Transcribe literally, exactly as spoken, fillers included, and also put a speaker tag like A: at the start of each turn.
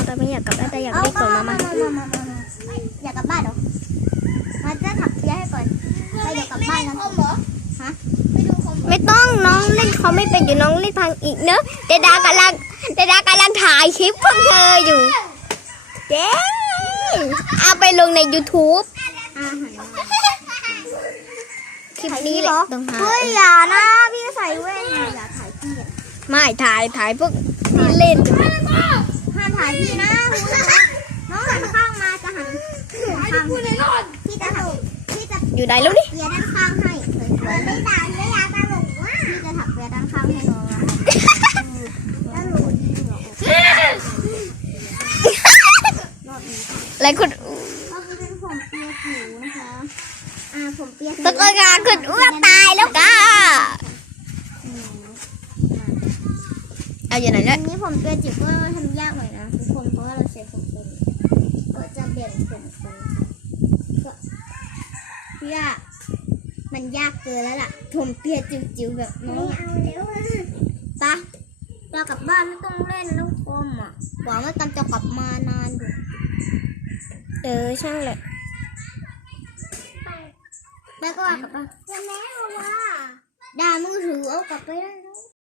A: แต่ไม่อยากกลับบ้านแต่อยากเล่นก่อนมามา
B: อยากกลับบ้านเหรอมาจะถักเปียให้ก่อนไปเดี๋ยวกลับบ้านกันเหรอฮะไปดูคอม
A: ไม่ต้องน้องเล่นเขาไม่เป็นอยู่น้องเล่นพังอีกเนอะเดดากำลังเดดากำลังถ่ายคลิปพวกเธออยู่เจ๊เอาไปลงใน ยูทูบ
B: อ่าหัน
A: คลิปนี้แหละต้องหา
B: เฮ้ยอย่านะพี่ใส่แว่นอย่าถ่ายพี่
A: ไม่ถ่ายถ่ายพวกที่เล่นกัน
B: ห้ามถ่ายพี่นะน้องหันข้างมาจะหันข้างพี่จะถักพี่จะ
A: อยู่ไหนแล้วนี่
B: เปียด้านข้างให้สวยๆไม่ด่าไม่อยากตลกว่าพี่จะถักเปียด้านข้างให้น้องนะตลกดีเหรอ
A: อะไรคุณ
B: ก็คือเป็นผมเปียผิวนะคะอ่าผมเปีย
A: ตะกกาคุณอ้วกตายแล้วก้าเอาอยู่ไหน
B: อั
A: เนี่ย
B: นนี้ผมเปียจิ๋วก็ทำยากหน่อยนะทุกคนเพราะว่าเราใช้ผมเป็นก็จะแบ่งผมกันก็ยากมันยากเกินแล้วล่ะผมเปียจิ๋วๆแบบน้องเอาแล้วปะเรากลับบ้านไม่ต้องเล่นลูกอมอ่ะหวังว่าตันจะกลับมานานอยู่
A: เออช่างแหละ
B: แม่ก็ว่ากลับบ้านแม่ว่าด่ามือถือเอากลับไปได้